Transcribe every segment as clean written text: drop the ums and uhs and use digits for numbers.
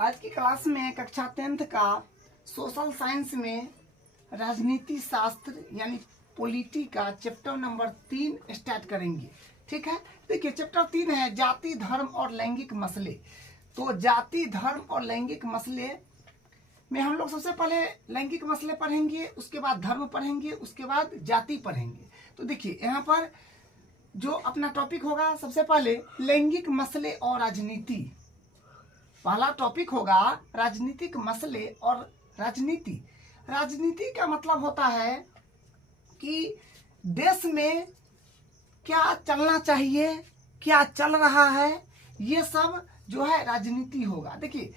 आज की क्लास में कक्षा 10th का सोशल साइंस में राजनीति शास्त्र यानी पॉलिटी का चैप्टर नंबर 3 स्टार्ट करेंगे। ठीक है, देखिए चैप्टर 3 है जाति धर्म और लैंगिक मसले। तो जाति धर्म और लैंगिक मसले में हम लोग सबसे पहले लैंगिक मसले पढ़ेंगे, उसके बाद धर्म पढ़ेंगे, उसके बाद जाति पढ़ेंगे। तो देखिए यहाँ पर जो अपना टॉपिक होगा सबसे पहले लैंगिक मसले और राजनीति। पहला टॉपिक होगा राजनीतिक मसले और राजनीति। राजनीति का मतलब होता है कि देश में क्या चलना चाहिए, क्या चल रहा है, ये सब जो है राजनीति होगा। देखिए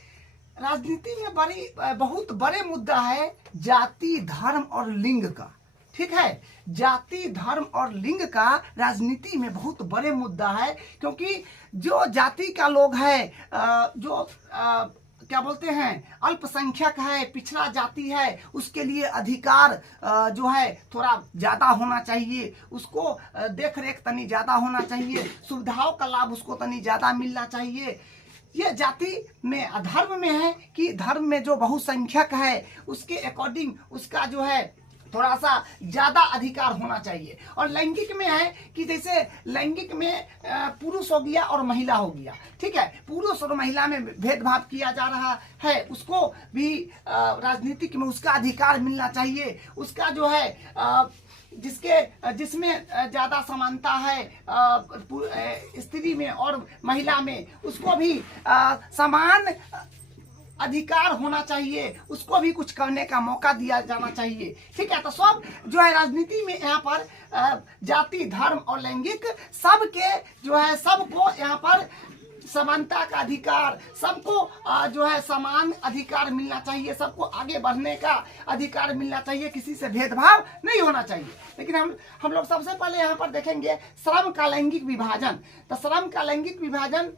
राजनीति में बहुत बड़े मुद्दा है जाति धर्म और लिंग का। ठीक है, जाति धर्म और लिंग का राजनीति में बहुत बड़े मुद्दा है, क्योंकि जो जाति का लोग है जो क्या बोलते हैं अल्पसंख्यक है, पिछड़ा जाति है, उसके लिए अधिकार जो है थोड़ा ज़्यादा होना चाहिए, उसको देख रेख तनी ज़्यादा होना चाहिए, सुविधाओं का लाभ उसको तनी ज़्यादा मिलना चाहिए। ये जाति में धर्म में है कि धर्म में जो बहुसंख्यक है उसके अकॉर्डिंग उसका जो है थोड़ा सा ज्यादा अधिकार होना चाहिए। और लैंगिक में है कि जैसे लैंगिक में पुरुष हो गया और महिला हो गया। ठीक है, पुरुष और महिला में भेदभाव किया जा रहा है, उसको भी राजनीतिक में उसका अधिकार मिलना चाहिए। उसका जो है जिसमें ज्यादा समानता है स्त्री में और महिला में, उसको भी समान अधिकार होना चाहिए, उसको भी कुछ करने का मौका दिया जाना चाहिए। ठीक है, तो सब जो है राजनीति में यहाँ पर जाति धर्म और लैंगिक सबके जो है सबको यहाँ पर समानता का अधिकार, सबको जो है समान अधिकार मिलना चाहिए, सबको आगे बढ़ने का अधिकार मिलना चाहिए, किसी से भेदभाव नहीं होना चाहिए। लेकिन हम लोग सबसे पहले यहाँ पर देखेंगे श्रम का लैंगिक विभाजन। तो श्रम का लैंगिक विभाजन,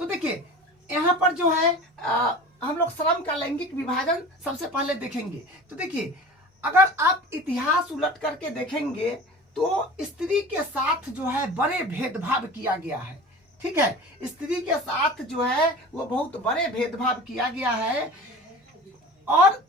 तो देखिए यहाँ पर जो है हम लोग श्रम का लैंगिक विभाजन सबसे पहले देखेंगे। तो देखिए अगर आप इतिहास उलट करके देखेंगे तो स्त्री के साथ जो है बड़े भेदभाव किया गया है। ठीक है, स्त्री के साथ जो है वो बहुत बड़े भेदभाव किया गया है और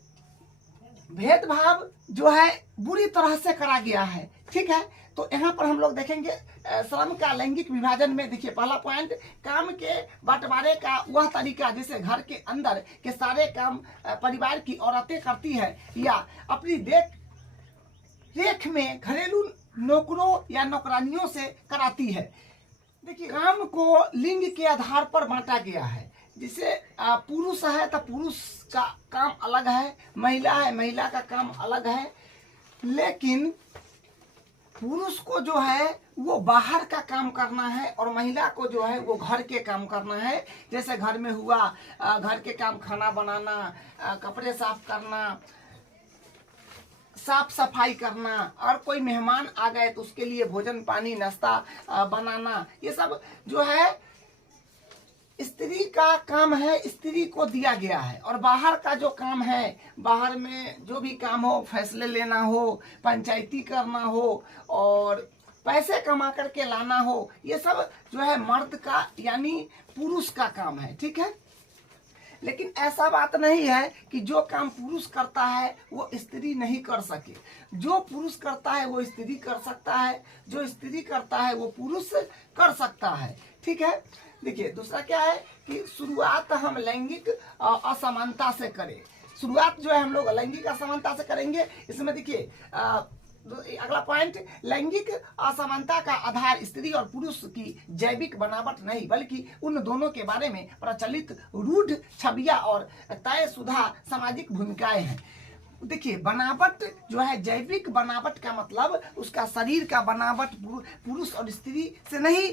भेदभाव जो है बुरी तरह से करा गया है। ठीक है, तो यहाँ पर हम लोग देखेंगे श्रम का लैंगिक विभाजन में। देखिए पहला पॉइंट, काम के बंटवारे का वह तरीका जैसे घर के अंदर के सारे काम परिवार की औरतें करती है या अपनी देख रेख में घरेलू नौकरों या नौकरानियों से कराती है। देखिए काम को लिंग के आधार पर बांटा गया है। जिसे पुरुष है तो पुरुष का काम अलग है, महिला है महिला का काम अलग है। लेकिन पुरुष को जो है वो बाहर का काम करना है और महिला को जो है वो घर के काम करना है। जैसे घर में हुआ घर के काम, खाना बनाना, कपड़े साफ करना, साफ सफाई करना, और कोई मेहमान आ गए तो उसके लिए भोजन पानी नाश्ता बनाना, ये सब जो है स्त्री का काम है, स्त्री को दिया गया है। और बाहर का जो काम है, बाहर में जो भी काम हो, फैसले लेना हो, पंचायती करना हो और पैसे कमा करके लाना हो, ये सब जो है मर्द का यानी पुरुष का काम है। ठीक है, लेकिन ऐसा बात नहीं है कि जो काम पुरुष करता है वो स्त्री नहीं कर सके। जो पुरुष करता है वो स्त्री कर सकता है, जो स्त्री करता है वो पुरुष कर सकता है। ठीक है, देखिए दूसरा क्या है कि शुरुआत हम लैंगिक असमानता से करें। शुरुआत जो है हम लोग लैंगिक असमानता से करेंगे। इसमें देखिए अगला पॉइंट, लैंगिक असमानता का आधार स्त्री और पुरुष की जैविक बनावट नहीं बल्कि उन दोनों के बारे में प्रचलित रूढ़ छवियां और तयशुदा सामाजिक भूमिकाएं हैं। देखिए बनावट जो है, जैविक बनावट का मतलब उसका शरीर का बनावट पुरुष और स्त्री से नहीं,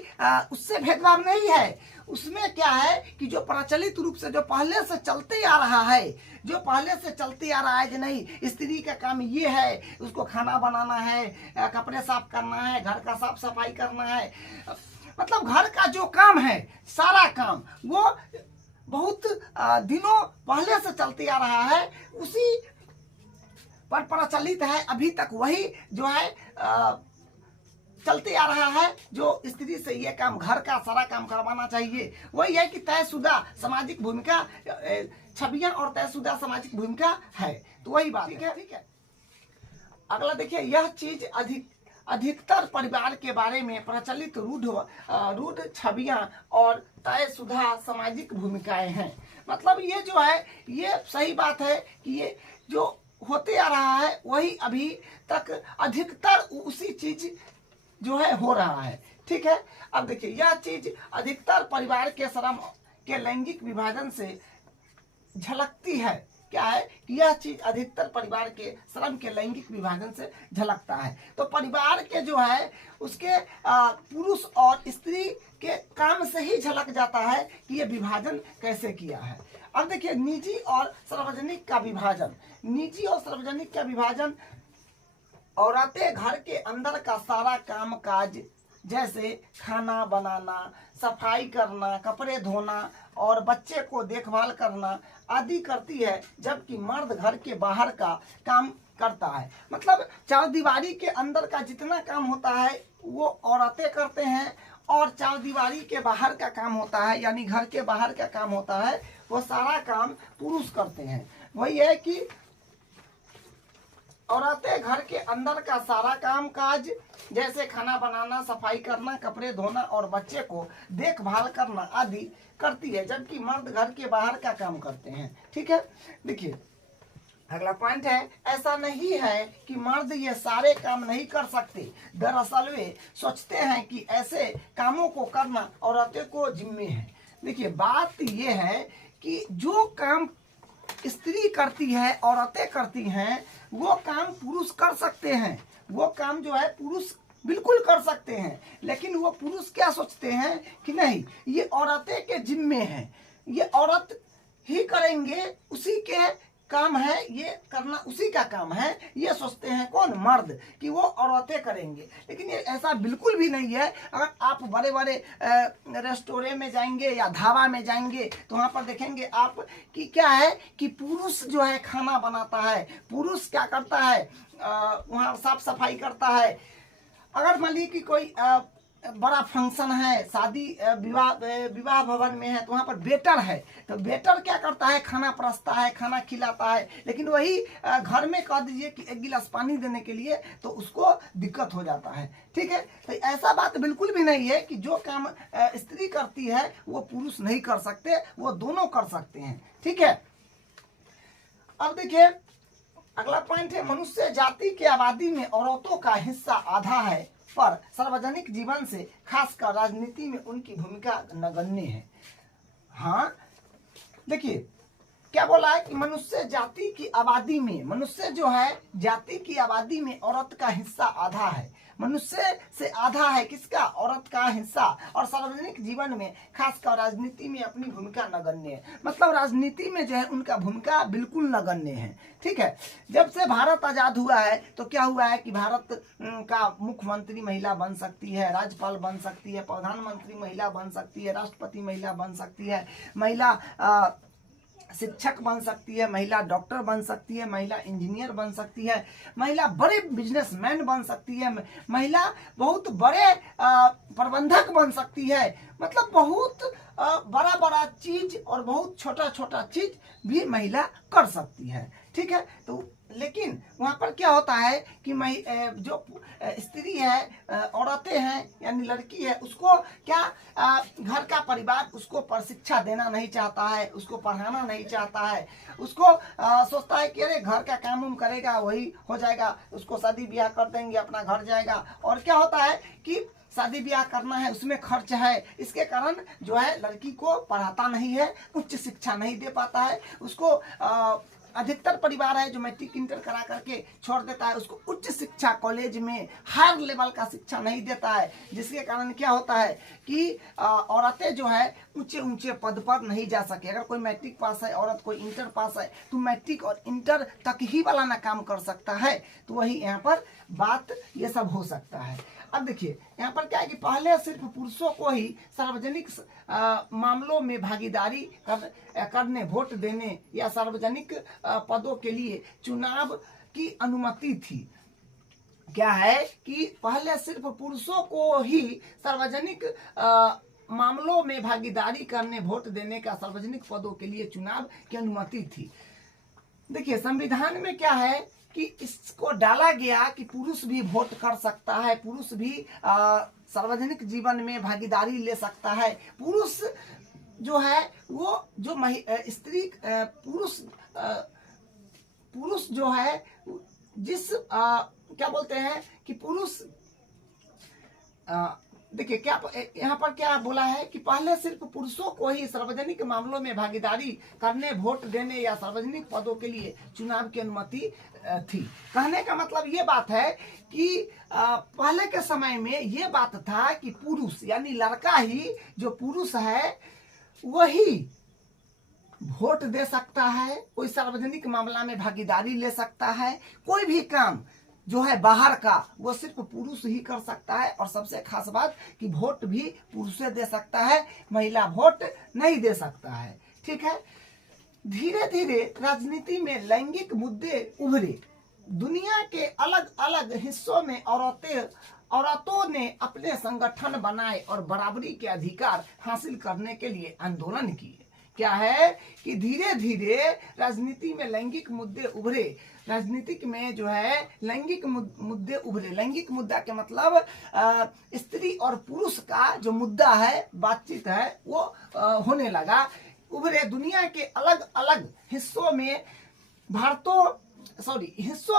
उससे भेदभाव नहीं है। उसमें क्या है कि जो प्रचलित रूप से जो पहले से चलते आ रहा है, जो पहले से चलते आ रहा है कि नहीं स्त्री का काम ये है, उसको खाना बनाना है, कपड़े साफ करना है, घर का साफ सफाई करना है, मतलब घर का जो काम है सारा काम वो बहुत दिनों पहले से चलते आ रहा है, उसी पर प्रचलित है। अभी तक वही जो है चलते आ रहा है, जो स्त्री से ये काम, घर का सारा काम करवाना चाहिए, वही है कि तयशुदा सामाजिक भूमिका, छवियां और तयशुदा सामाजिक भूमिका है। तो वही बात है, ठीक है। अगला देखिए, यह चीज अधिकतर परिवार के बारे में प्रचलित रूढ़ छवियां और तयशुदा सामाजिक भूमिकाएं हैं। मतलब ये जो है, ये सही बात है कि ये जो होते आ रहा है वही अभी तक अधिकतर उसी चीज जो है हो रहा है, ठीक है। अब देखिए, यह चीज अधिकतर परिवार के श्रम के लैंगिक विभाजन से झलकती है। क्या है कि यह चीज अधिकतर परिवार के श्रम के लैंगिक विभाजन से झलकता है। तो परिवार के जो है उसके पुरुष और स्त्री के काम से ही झलक जाता है कि ये विभाजन कैसे किया है। अब देखिए, निजी और सार्वजनिक का विभाजन। निजी और सार्वजनिक का विभाजन, औरतें घर के अंदर का सारा काम काज जैसे खाना बनाना, सफाई करना, कपड़े धोना और बच्चे को देखभाल करना आदि करती है, जबकि मर्द घर के बाहर का काम करता है। मतलब चारदीवारी के अंदर का जितना काम होता है वो औरतें करते हैं, और चारदीवारी के बाहर का काम होता है, यानी घर के बाहर का काम होता है, वो सारा काम पुरुष करते हैं। वही है कि औरतें घर के अंदर का सारा काम काज जैसे खाना बनाना, सफाई करना, कपड़े धोना और बच्चे को देखभाल करना आदि करती है, जबकि मर्द घर के बाहर का काम करते हैं, ठीक है। देखिए, अगला पॉइंट है, ऐसा नहीं है कि मर्द ये सारे काम नहीं कर सकते। दरअसल वे सोचते हैं कि ऐसे कामों को करना औरतें को जिम्मे है। देखिए, बात ये है कि जो काम स्त्री करती है, औरतें करती हैं, वो काम पुरुष कर सकते हैं। वो काम जो है पुरुष बिल्कुल कर सकते हैं, लेकिन वो पुरुष क्या सोचते हैं कि नहीं, ये औरतें के जिम्मे हैं, ये औरत ही करेंगे, उसी के काम है, ये करना उसी का काम है, ये सोचते हैं कौन, मर्द, कि वो औरतें करेंगे। लेकिन ये ऐसा बिल्कुल भी नहीं है। अगर आप बड़े बड़े रेस्टोरेंट में जाएंगे या ढाबा में जाएंगे तो वहाँ पर देखेंगे आप कि क्या है कि पुरुष जो है खाना बनाता है, पुरुष क्या करता है, वहाँ साफ सफाई करता है। अगर मान लीजिए कि कोई बड़ा फंक्शन है, शादी विवाह भवन में है, तो वहाँ पर वेटर है, तो वेटर क्या करता है, खाना परसता है, खाना खिलाता है। लेकिन वही घर में कह दीजिए कि एक गिलास पानी देने के लिए, तो उसको दिक्कत हो जाता है, ठीक है। तो ऐसा बात बिल्कुल भी नहीं है कि जो काम स्त्री करती है वो पुरुष नहीं कर सकते, वो दोनों कर सकते हैं, ठीक है। अब देखिए, अगला पॉइंट है, मनुष्य जाति की आबादी में औरतों का हिस्सा आधा है, पर सार्वजनिक जीवन से खासकर राजनीति में उनकी भूमिका नगण्य है। हाँ, देखिए क्या बोला है कि मनुष्य जाति की आबादी में, मनुष्य जो है जाति की आबादी में औरत का हिस्सा आधा है। मनुष्य से आधा है किसका, औरत का हिस्सा, और सार्वजनिक जीवन में खासकर राजनीति में अपनी भूमिका नगण्य है। मतलब राजनीति में जो है उनका भूमिका बिल्कुल नगण्य है, ठीक है। जब से भारत आजाद हुआ है तो क्या हुआ है कि भारत का मुख्यमंत्री महिला बन सकती है, राज्यपाल बन सकती है, प्रधानमंत्री महिला बन सकती है, राष्ट्रपति महिला बन सकती है, महिला शिक्षक बन सकती है, महिला डॉक्टर बन सकती है, महिला इंजीनियर बन सकती है, महिला बड़े बिजनेसमैन बन सकती है, महिला बहुत बड़े प्रबंधक बन सकती है। मतलब बहुत बड़ा बड़ा चीज और बहुत छोटा छोटा चीज भी महिला कर सकती है, ठीक है। तो लेकिन वहाँ पर क्या होता है कि जो स्त्री है, औरतें हैं, यानी लड़की है, उसको क्या घर का परिवार उसको प्रशिक्षा देना नहीं चाहता है, उसको पढ़ाना नहीं चाहता है, उसको सोचता है कि अरे घर का काम उम करेगा वही हो जाएगा, उसको शादी ब्याह कर देंगे, अपना घर जाएगा। और क्या होता है कि शादी ब्याह करना है, उसमें खर्च है, इसके कारण जो है लड़की को पढ़ाता नहीं है, उच्च शिक्षा नहीं दे पाता है। उसको अधिकतर परिवार है जो मैट्रिक इंटर करा करके छोड़ देता है, उसको उच्च शिक्षा कॉलेज में हायर लेवल का शिक्षा नहीं देता है, जिसके कारण क्या होता है कि औरतें जो है ऊंचे ऊंचे पद पर नहीं जा सके। अगर कोई मैट्रिक पास है, औरत कोई इंटर पास है, तो मैट्रिक और इंटर तक ही वाला ना काम कर सकता है। तो वही यहाँ पर बात ये सब हो सकता है। अब देखिए यहाँ पर क्या है कि पहले सिर्फ पुरुषों को ही सार्वजनिक मामलों में भागीदारी करने, वोट देने या सार्वजनिक पदों के लिए चुनाव की अनुमति थी। क्या है कि पहले सिर्फ पुरुषों को ही सार्वजनिक मामलों में भागीदारी करने, वोट देने का, सार्वजनिक पदों के लिए चुनाव की अनुमति थी। देखिए संविधान में क्या है कि इसको डाला गया कि पुरुष भी वोट कर सकता है, पुरुष भी सार्वजनिक जीवन में भागीदारी ले सकता है। पुरुष जो है वो जो स्त्री पुरुष जो है जिस क्या बोलते हैं कि पुरुष देखिए क्या यहाँ पर क्या बोला है कि पहले सिर्फ पुरुषों को ही सार्वजनिक मामलों में भागीदारी करने, वोट देने या सार्वजनिक पदों के लिए चुनाव की अनुमति थी। कहने का मतलब ये बात है कि पहले के समय में ये बात था कि पुरुष यानी लड़का ही, जो पुरुष है वही वोट दे सकता है, कोई सार्वजनिक मामला में भागीदारी ले सकता है, कोई भी काम जो है बाहर का वो सिर्फ पुरुष ही कर सकता है। और सबसे खास बात कि वोट भी पुरुष दे सकता है, महिला वोट नहीं दे सकता है। ठीक है। धीरे धीरे राजनीति में लैंगिक मुद्दे उभरे। दुनिया के अलग अलग हिस्सों में औरतों ने अपने संगठन बनाए और बराबरी के अधिकार हासिल करने के लिए आंदोलन किए। क्या है कि धीरे धीरे राजनीति में लैंगिक मुद्दे उभरे। राजनीतिक में जो है लैंगिक मुद्दे उभरे। लैंगिक मुद्दा के मतलब स्त्री और पुरुष का जो मुद्दा है, बातचीत है, वो होने लगा, उभरे। दुनिया के अलग अलग हिस्सों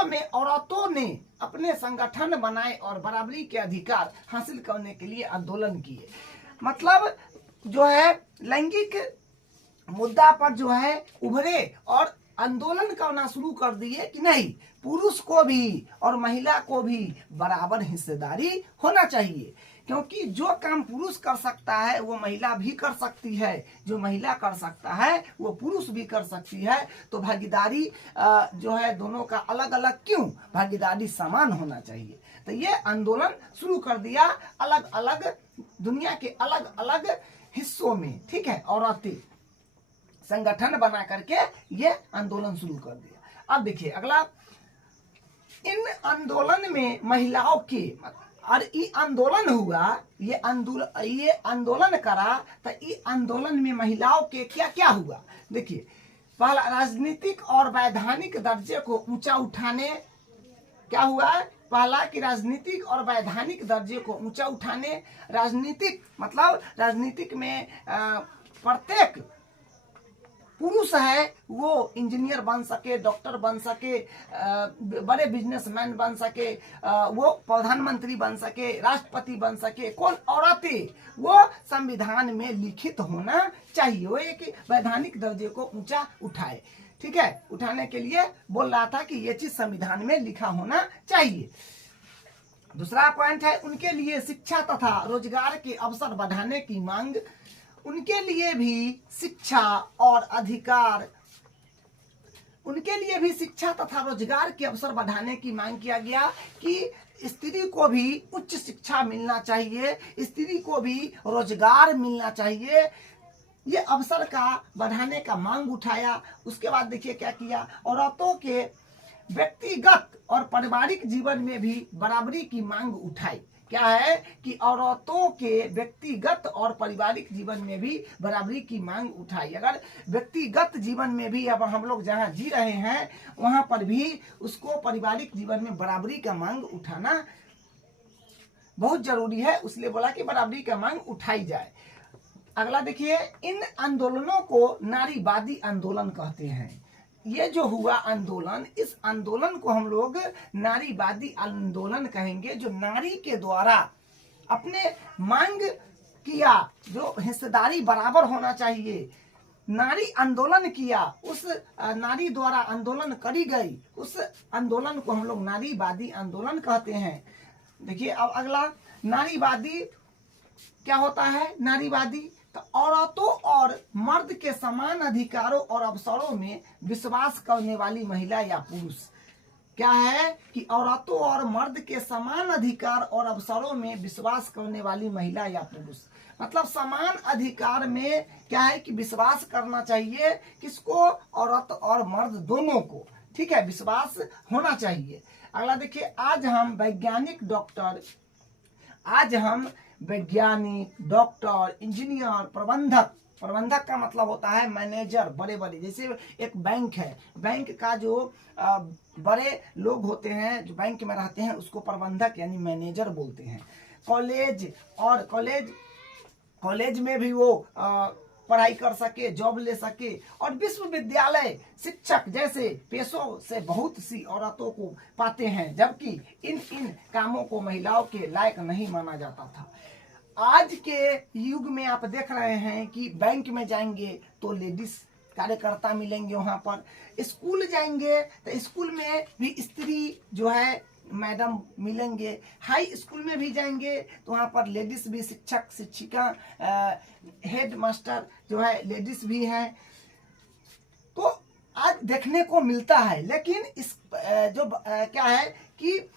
में औरतों ने अपने संगठन बनाए और बराबरी के अधिकार हासिल करने के लिए आंदोलन किए। मतलब जो है लैंगिक मुद्दा पर जो है उभरे और आंदोलन करना शुरू कर दिए कि नहीं, पुरुष को भी और महिला को भी बराबर हिस्सेदारी होना चाहिए, क्योंकि जो काम पुरुष कर सकता है वो महिला भी कर सकती है, जो महिला कर सकता है वो पुरुष भी कर सकती है। तो भागीदारी जो है दोनों का अलग अलग क्यों, भागीदारी समान होना चाहिए। तो ये आंदोलन शुरू कर दिया अलग अलग दुनिया के अलग अलग हिस्सों में। ठीक है। औरतें संगठन बना करके ये आंदोलन शुरू कर दिया। अब देखिए अगला, इन आंदोलन में महिलाओं के और ये आंदोलन हुआ, ये आंदोलन करा, तो ये आंदोलन में महिलाओं के क्या क्या हुआ। देखिए पहला, राजनीतिक और वैधानिक दर्जे को ऊंचा उठाने। क्या हुआ? पहला कि राजनीतिक और वैधानिक दर्जे को ऊंचा उठाने। राजनीतिक मतलब राजनीतिक में प्रत्येक पुरुष है वो इंजीनियर बन सके, डॉक्टर बन सके, बड़े बिजनेसमैन बन सके, वो प्रधानमंत्री बन सके, राष्ट्रपति बन सके। कौन? औरतें। वो संविधान में लिखित होना चाहिए, वो एक वैधानिक दर्जे को ऊंचा उठाए। ठीक है। उठाने के लिए बोल रहा था कि ये चीज संविधान में लिखा होना चाहिए। दूसरा पॉइंट है उनके लिए शिक्षा तथा रोजगार के अवसर बढ़ाने की मांग। उनके लिए भी शिक्षा और अधिकार, उनके लिए भी शिक्षा तथा रोजगार के अवसर बढ़ाने की मांग किया गया कि स्त्री को भी उच्च शिक्षा मिलना चाहिए, स्त्री को भी रोजगार मिलना चाहिए। ये अवसर का बढ़ाने का मांग उठाया। उसके बाद देखिए क्या किया, औरतों के व्यक्तिगत और पारिवारिक जीवन में भी बराबरी की मांग उठाई। क्या है कि औरतों के व्यक्तिगत और पारिवारिक जीवन में भी बराबरी की मांग उठाई। अगर व्यक्तिगत जीवन में भी अब हम लोग जहाँ जी रहे हैं वहां पर भी उसको पारिवारिक जीवन में बराबरी का मांग उठाना बहुत जरूरी है, इसलिए बोला कि बराबरी का मांग उठाई जाए। अगला देखिए, इन आंदोलनों को नारीवादी आंदोलन कहते हैं। ये जो हुआ आंदोलन, इस आंदोलन को हम लोग नारीवादी आंदोलन कहेंगे, जो नारी के द्वारा अपने मांग किया, जो हिस्सेदारी बराबर होना चाहिए, नारी आंदोलन किया, उस नारी द्वारा आंदोलन करी गई, उस आंदोलन को हम लोग नारीवादी आंदोलन कहते हैं। देखिए अब अगला, नारीवादी क्या होता है? नारीवादी तो औरतों और मर्द के समान अधिकारों और अवसरों में विश्वास करने वाली महिला या पुरुष। क्या है कि औरतों और मर्द के समान अधिकार और अवसरों में विश्वास करने वाली महिला या पुरुष, मतलब समान अधिकार में क्या है कि विश्वास करना चाहिए किसको? औरत और मर्द दोनों को। ठीक है, विश्वास होना चाहिए। अगला देखिए, आज हम वैज्ञानिक, डॉक्टर, इंजीनियर, प्रबंधक का मतलब होता है मैनेजर, बड़े बड़े, जैसे एक बैंक है, बैंक का जो बड़े लोग होते हैं जो बैंक में रहते हैं उसको प्रबंधक यानी मैनेजर बोलते हैं। कॉलेज में भी वो पढ़ाई कर सके, जॉब ले सके, और विश्वविद्यालय शिक्षक जैसे पेशों से बहुत सी औरतों को पाते हैं, जबकि इन कामों को महिलाओं के लायक नहीं माना जाता था। आज के युग में आप देख रहे हैं कि बैंक में जाएंगे तो लेडीज कार्यकर्ता मिलेंगे, वहां पर स्कूल जाएंगे तो स्कूल में भी स्त्री जो है मैडम मिलेंगे, हाई स्कूल में भी जाएंगे तो वहाँ पर लेडीज भी, शिक्षक शिक्षिका, हेड मास्टर जो है लेडीज भी हैं। तो आज देखने को मिलता है, लेकिन इस क्या है कि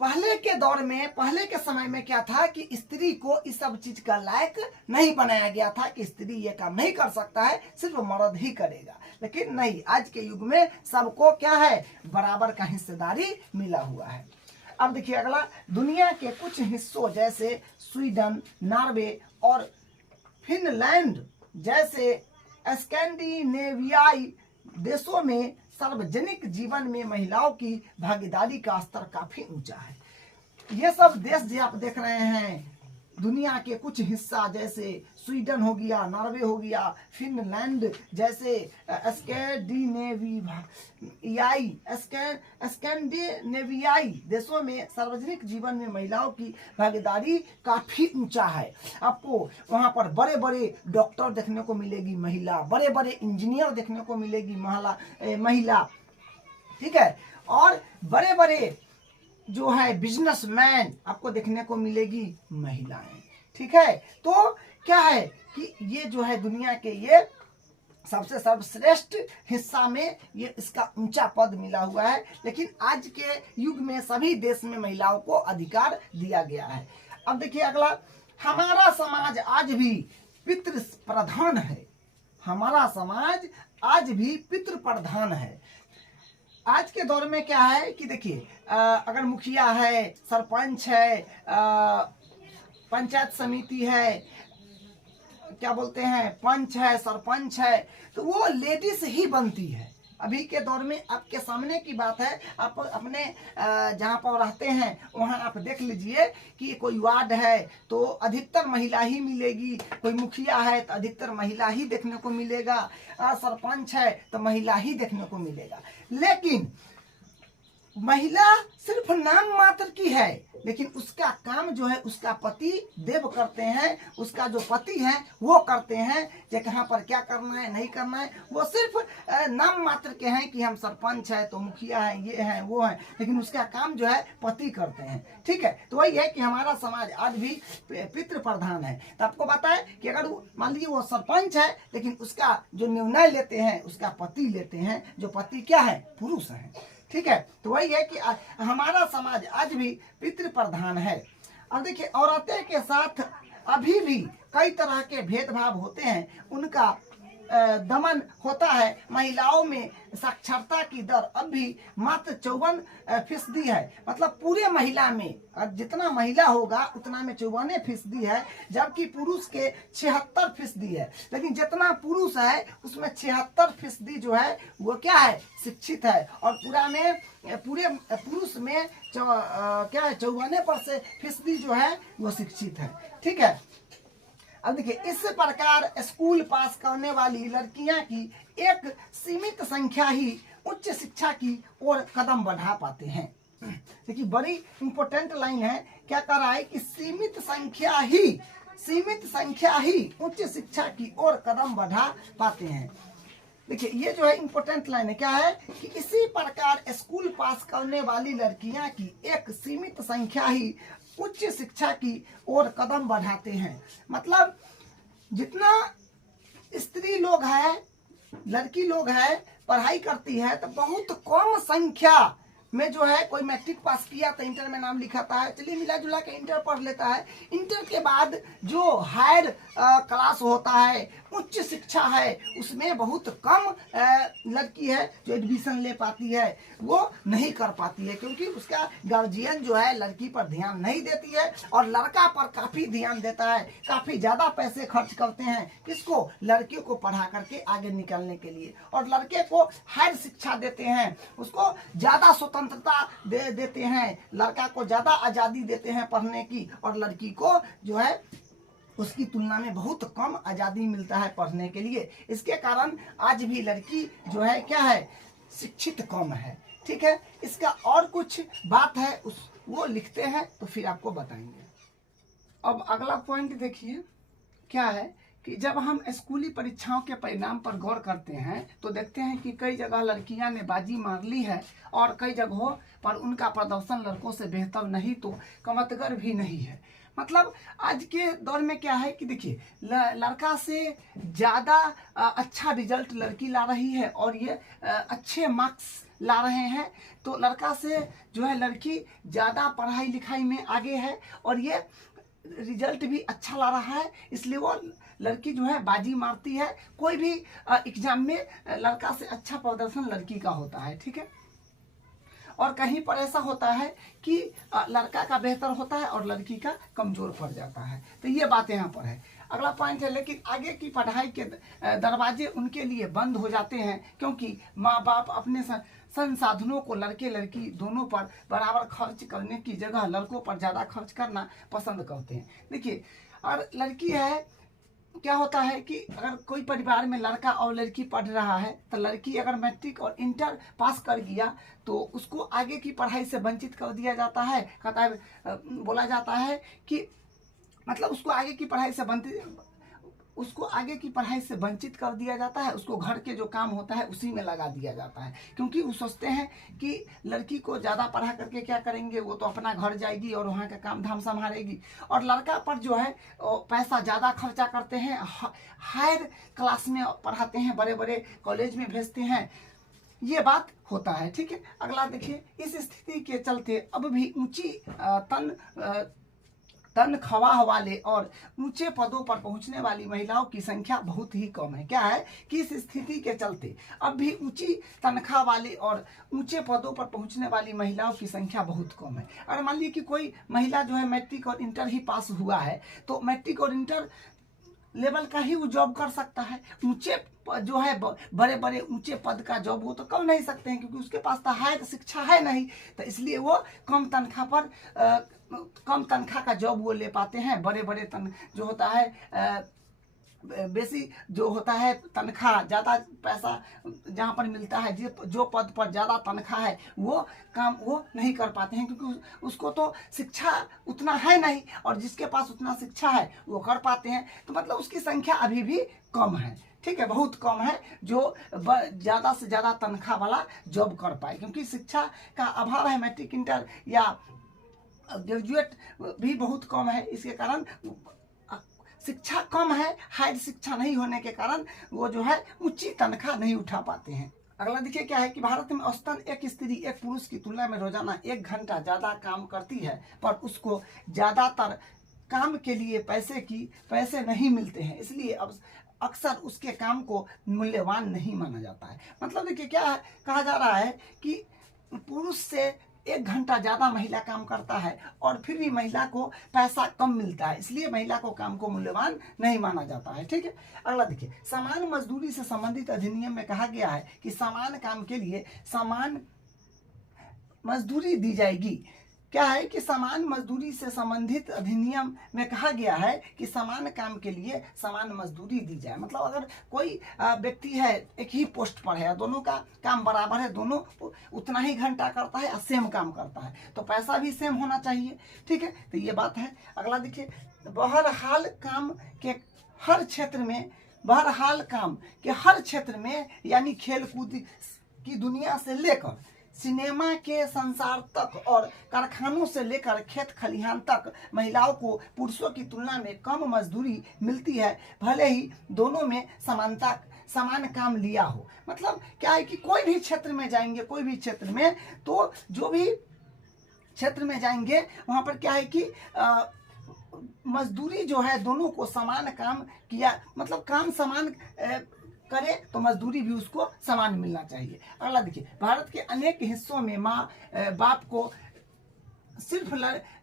पहले के दौर में, पहले के समय में क्या था कि स्त्री को इस सब चीज का लायक नहीं बनाया गया था कि स्त्री ये काम नहीं कर सकता है, सिर्फ मर्द ही करेगा। लेकिन नहीं, आज के युग में सबको क्या है, बराबर का हिस्सेदारी मिला हुआ है। अब देखिए अगला, दुनिया के कुछ हिस्सों जैसे स्वीडन, नॉर्वे और फिनलैंड जैसे स्कैंडिनेवियाई देशों में सार्वजनिक जीवन में महिलाओं की भागीदारी का स्तर काफी ऊंचा है। ये सब देश जो आप देख रहे हैं, दुनिया के कुछ हिस्सा जैसे स्वीडन हो गया, नॉर्वे हो गया, फिनलैंड जैसे स्कैंडिनेवियाई देशों में सार्वजनिक जीवन में महिलाओं की भागीदारी काफी ऊंचा है। आपको वहां पर बड़े बड़े डॉक्टर देखने को मिलेगी महिला, बड़े बड़े इंजीनियर देखने को मिलेगी महिला, ठीक है, और बड़े बड़े जो है बिजनेसमैन आपको देखने को मिलेगी महिलाएं, ठीक है। तो क्या है कि ये जो है दुनिया के ये सबसे सर्वश्रेष्ठ हिस्सा में ये इसका ऊंचा पद मिला हुआ है। लेकिन आज के युग में सभी देश में महिलाओं को अधिकार दिया गया है। अब देखिए अगला, हमारा समाज आज भी पितृ प्रधान है। हमारा समाज आज भी पितृ प्रधान है। आज के दौर में क्या है कि देखिए, अगर मुखिया है, सरपंच है, पंचायत समिति है, क्या बोलते हैं, पंच है, सरपंच है, तो वो लेडीज ही बनती है। अभी के दौर में आपके सामने की बात है, आप अपने जहाँ पर रहते हैं वहाँ आप देख लीजिए कि कोई वार्ड है तो अधिकतर महिला ही मिलेगी, कोई मुखिया है तो अधिकतर महिला ही देखने को मिलेगा, सरपंच है तो महिला ही देखने को मिलेगा। लेकिन महिला सिर्फ नाम मात्र की है, लेकिन उसका काम जो है उसका पति देव करते हैं, उसका जो पति है वो करते हैं। जो कहाँ पर क्या करना है नहीं करना है वो सिर्फ नाम मात्र के हैं कि हम सरपंच है तो मुखिया है, ये है वो है, लेकिन उसका काम जो है पति करते हैं, ठीक है। तो वही है कि हमारा समाज आज भी पितृ प्रधान है। तो आपको बताए कि अगर मान लीजिए वो सरपंच है लेकिन उसका जो निर्णय लेते हैं उसका पति लेते हैं, जो पति क्या है, पुरुष है, ठीक है। तो वही है कि हमारा समाज आज भी पितृ प्रधान है। अब देखिए, औरतें के साथ अभी भी कई तरह के भेदभाव होते हैं, उनका दमन होता है। महिलाओं में साक्षरता की दर अब भी मात्र 54% है। मतलब पूरे महिला में जितना महिला होगा उतना में 54% है, जबकि पुरुष के 76% है। लेकिन जितना पुरुष है उसमें 76% जो है वो क्या है, शिक्षित है, और पूरे पुरुष में क्या है, 54% जो है वो शिक्षित है, ठीक है। अब देखिए, इस प्रकार स्कूल पास करने वाली लड़कियां की एक सीमित संख्या ही उच्च शिक्षा की ओर कदम बढ़ा पाते हैं। देखिए बड़ी इंपॉर्टेंट लाइन है, क्या कर रहा है कि सीमित संख्या ही उच्च शिक्षा की ओर कदम बढ़ा पाते हैं। देखिए ये जो है इंपॉर्टेंट लाइन है, क्या है कि इसी प्रकार स्कूल पास करने वाली लड़कियां की एक सीमित संख्या ही उच्च शिक्षा की ओर कदम बढ़ाते हैं। मतलब जितना स्त्री लोग है, लड़की लोग है, पढ़ाई करती है तो बहुत कम संख्या में जो है कोई मैट्रिक पास किया तो इंटर में नाम लिखाता है, चलिए मिला जुला के इंटर पढ़ लेता है। इंटर के बाद जो हायर क्लास होता है, उच्च शिक्षा है, उसमें बहुत कम लड़की है जो एडमिशन ले पाती है, वो नहीं कर पाती है, क्योंकि उसका गार्जियन जो है लड़की पर ध्यान नहीं देती है और लड़का पर काफ़ी ध्यान देता है, काफ़ी ज़्यादा पैसे खर्च करते हैं किसको, लड़कियों को पढ़ा करके आगे निकलने के लिए, और लड़के को हायर शिक्षा देते हैं, उसको ज़्यादा स्वतंत्रता देते हैं, लड़का को ज़्यादा आज़ादी देते हैं पढ़ने की, और लड़की को जो है उसकी तुलना में बहुत कम आज़ादी मिलता है पढ़ने के लिए। इसके कारण आज भी लड़की जो है क्या है, शिक्षित कम है। ठीक है, इसका और कुछ बात है वो लिखते हैं तो फिर आपको बताएंगे। अब अगला पॉइंट देखिए क्या है कि जब हम स्कूली परीक्षाओं के परिणाम पर गौर करते हैं तो देखते हैं कि कई जगह लड़कियां ने बाजी मार ली है और कई जगहों पर उनका प्रदर्शन लड़कों से बेहतर नहीं तो कमतगर भी नहीं है। मतलब आज के दौर में क्या है कि देखिए लड़का से ज़्यादा अच्छा रिजल्ट लड़की ला रही है और ये अच्छे मार्क्स ला रहे हैं, तो लड़का से जो है लड़की ज़्यादा पढ़ाई लिखाई में आगे है और ये रिजल्ट भी अच्छा ला रहा है, इसलिए वो लड़की जो है बाजी मारती है। कोई भी एग्जाम में लड़का से अच्छा प्रदर्शन लड़की का होता है। ठीक है, और कहीं पर ऐसा होता है कि लड़का का बेहतर होता है और लड़की का कमजोर पड़ जाता है। तो ये बात यहाँ पर है। अगला पॉइंट है, लेकिन आगे की पढ़ाई के दरवाजे उनके लिए बंद हो जाते हैं क्योंकि माँ बाप अपने संसाधनों को लड़के लड़की दोनों पर बराबर खर्च करने की जगह लड़कों पर ज़्यादा खर्च करना पसंद करते हैं। देखिए, और लड़की है, क्या होता है कि अगर कोई परिवार में लड़का और लड़की पढ़ रहा है तो लड़की अगर मैट्रिक और इंटर पास कर गया तो उसको आगे की पढ़ाई से वंचित कर दिया जाता है। कहता है, बोला जाता है कि मतलब उसको आगे की पढ़ाई से वंचित कर दिया जाता है, उसको घर के जो काम होता है उसी में लगा दिया जाता है, क्योंकि वो सोचते हैं कि लड़की को ज़्यादा पढ़ा करके क्या करेंगे, वो तो अपना घर जाएगी और वहाँ का काम धाम संभालेगी, और लड़का पर जो है पैसा ज़्यादा खर्चा करते हैं, हायर क्लास में पढ़ाते हैं, बड़े बड़े कॉलेज में भेजते हैं, ये बात होता है। ठीक है, अगला देखिए, इस स्थिति के चलते अब भी ऊंची तनख्वाह वाले और ऊंचे पदों पर पहुंचने वाली महिलाओं की संख्या बहुत ही कम है। क्या है कि इस स्थिति के चलते अब भी ऊंची तनख्वाह वाले और ऊंचे पदों पर पहुंचने वाली महिलाओं की संख्या बहुत कम है। अगर मान लीजिए कि कोई महिला जो है मैट्रिक और इंटर ही पास हुआ है तो मैट्रिक और इंटर लेवल का ही वो जॉब कर सकता है, ऊंचे जो है बड़े बड़े ऊंचे पद का जॉब वो तो कर नहीं सकते हैं क्योंकि उसके पास तो हायर शिक्षा है नहीं, तो इसलिए वो कम तनख्वाह का जॉब वो ले पाते हैं। बड़े बड़े जो होता है बेसी जो होता है तनख्वाह, ज़्यादा पैसा जहाँ पर मिलता है, जो पद पर ज़्यादा तनख्वाह है वो काम वो नहीं कर पाते हैं क्योंकि उसको तो शिक्षा उतना है नहीं, और जिसके पास उतना शिक्षा है वो कर पाते हैं। तो मतलब उसकी संख्या अभी भी कम है। ठीक है, बहुत कम है जो ज़्यादा से ज़्यादा तनख्वाह वाला जॉब कर पाए, क्योंकि शिक्षा का अभाव है। मैट्रिक इंटर या ग्रेजुएट भी बहुत कम है, इसके कारण शिक्षा कम है, हायर शिक्षा नहीं होने के कारण वो जो है ऊंची तनख्वाह नहीं उठा पाते हैं। अगला देखिए क्या है कि भारत में औसतन एक स्त्री एक पुरुष की तुलना में रोजाना 1 घंटा ज़्यादा काम करती है, पर उसको ज़्यादातर काम के लिए पैसे नहीं मिलते हैं, इसलिए अब अक्सर उसके काम को मूल्यवान नहीं माना जाता है। मतलब देखिए क्या है, कहा जा रहा है कि पुरुष से 1 घंटा ज़्यादा महिला काम करता है और फिर भी महिला को पैसा कम मिलता है, इसलिए महिला को काम को मूल्यवान नहीं माना जाता है। ठीक है, अगला देखिए, समान मजदूरी से संबंधित अधिनियम में कहा गया है कि समान काम के लिए समान मजदूरी दी जाएगी। क्या है कि समान मजदूरी से संबंधित अधिनियम में कहा गया है कि समान काम के लिए समान मजदूरी दी जाए। मतलब अगर कोई व्यक्ति है, एक ही पोस्ट पर है, दोनों का काम बराबर है, दोनों उतना ही घंटा करता है और सेम काम करता है, तो पैसा भी सेम होना चाहिए। ठीक है, तो ये बात है। अगला देखिए, बहरहाल काम के हर क्षेत्र में यानी खेल कूद की दुनिया से लेकर सिनेमा के संसार तक और कारखानों से लेकर खेत खलिहान तक महिलाओं को पुरुषों की तुलना में कम मजदूरी मिलती है, भले ही दोनों में समानता समान काम लिया हो। मतलब क्या है कि कोई भी क्षेत्र में जाएंगे, कोई भी क्षेत्र में, तो जो भी क्षेत्र में जाएंगे वहाँ पर क्या है कि मजदूरी जो है दोनों को समान काम किया, मतलब काम समान करे तो मजदूरी भी उसको समान मिलना चाहिए। अगला देखिए, भारत के अनेक हिस्सों में माँ बाप को सिर्फ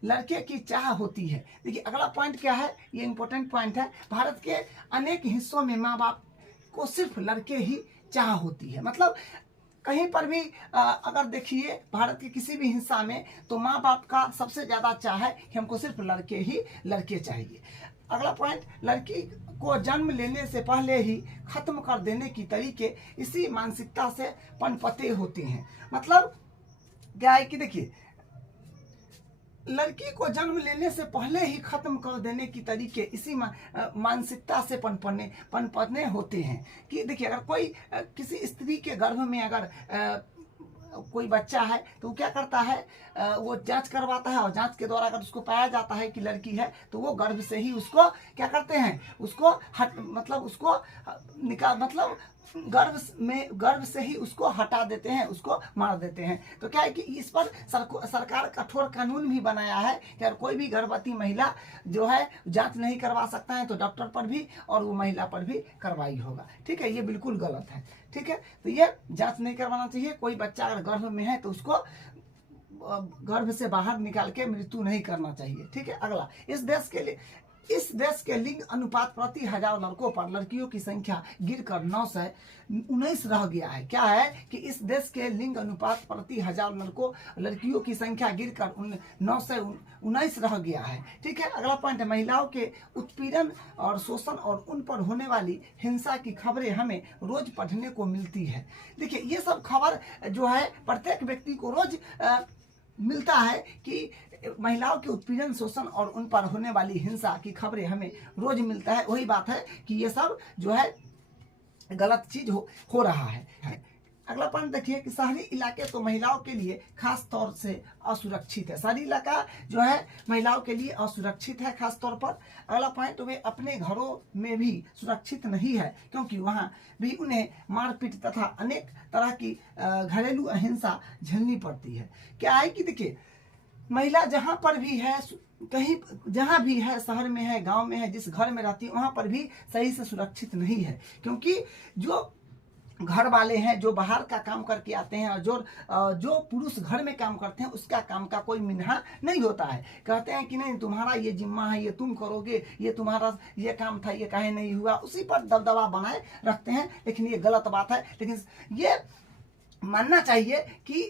लड़के की चाह होती है। देखिए अगला पॉइंट क्या है, ये इंपॉर्टेंट पॉइंट है। भारत के अनेक हिस्सों में माँ बाप को सिर्फ लड़के ही चाह होती है। मतलब कहीं पर भी अगर देखिए भारत के किसी भी हिस्सा में, तो माँ बाप का सबसे ज़्यादा चाह है कि हमको सिर्फ लड़के चाहिए। अगला पॉइंट, लड़की को जन्म लेने से पहले ही खत्म कर देने की तरीके इसी मानसिकता से पनपते होते हैं। मतलब क्या है कि देखिए, लड़की को जन्म लेने से पहले ही खत्म कर देने की तरीके इसी मानसिकता से पनपने होते हैं। कि देखिए अगर कोई किसी स्त्री के गर्भ में अगर कोई बच्चा है तो वो क्या करता है, वो जांच करवाता है, और जांच के द्वारा अगर उसको पाया जाता है कि लड़की है, तो वो गर्भ से ही उसको क्या करते हैं, उसको मतलब उसको मतलब गर्भ से ही उसको हटा देते हैं, उसको मार देते हैं। तो क्या है कि इस पर सरकार कठोर कानून भी बनाया है कि अगर कोई भी गर्भवती महिला जो है जांच नहीं करवा सकता है तो डॉक्टर पर भी और वो महिला पर भी कार्रवाई होगा। ठीक है, ये बिल्कुल गलत है। ठीक है, तो ये जांच नहीं करवाना चाहिए। कोई बच्चा अगर गर्भ में है तो उसको गर्भ से बाहर निकाल के मृत्यु नहीं करना चाहिए। ठीक है, अगला, इस देश के लिंग अनुपात प्रति 1000 लड़कों पर लड़कियों की संख्या गिरकर 9 से 19 रह गया है। क्या है कि इस देश के लिंग अनुपात प्रति 1000 लड़कियों की संख्या गिरकर 9 से 19 रह गया है। ठीक है, अगला पॉइंट है, महिलाओं के उत्पीड़न और शोषण और उन पर होने वाली हिंसा की खबरें हमें रोज पढ़ने को मिलती है। देखिए ये सब खबर जो है प्रत्येक व्यक्ति को रोज मिलता है कि महिलाओं के उत्पीड़न, शोषण और उन पर होने वाली हिंसा की खबरें हमें रोज मिलता है। वही बात है कि ये सब जो है गलत चीज हो रहा है। अगला पॉइंट देखिए कि शहरी इलाके तो महिलाओं के लिए खास तौर से असुरक्षित है। शहरी इलाका जो है महिलाओं के लिए असुरक्षित है खास तौर पर। अगला पॉइंट, वे अपने घरों में भी सुरक्षित नहीं है, क्योंकि वहाँ भी उन्हें मारपीट तथा अनेक तरह की घरेलू अहिंसा झेलनी पड़ती है। क्या है कि देखिए, महिला जहाँ पर भी है, कहीं जहाँ भी है, शहर में है, गांव में है, जिस घर में रहती है, वहाँ पर भी सही से सुरक्षित नहीं है। क्योंकि जो घर वाले हैं, जो बाहर का काम करके आते हैं, और जो पुरुष घर में काम करते हैं, उसका काम का कोई मिन्हा नहीं होता है। कहते हैं कि नहीं तुम्हारा ये जिम्मा है, ये तुम करोगे, ये तुम्हारा ये काम था, ये काहे नहीं हुआ, उसी पर दबदबा बनाए रखते हैं। लेकिन ये गलत बात है। लेकिन ये मानना चाहिए कि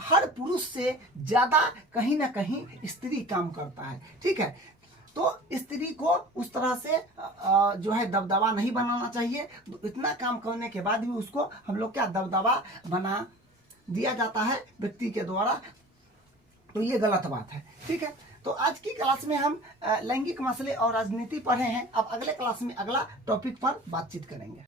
हर पुरुष से ज्यादा कहीं ना कहीं स्त्री काम करता है। ठीक है, तो स्त्री को उस तरह से जो है दबदबा नहीं बनाना चाहिए। इतना काम करने के बाद भी उसको हम लोग क्या दबदबा बना दिया जाता है व्यक्ति के द्वारा, तो ये गलत बात है। ठीक है, तो आज की क्लास में हम लैंगिक मसले और राजनीति पढ़े हैं। अब अगले क्लास में अगला टॉपिक पर बातचीत करेंगे।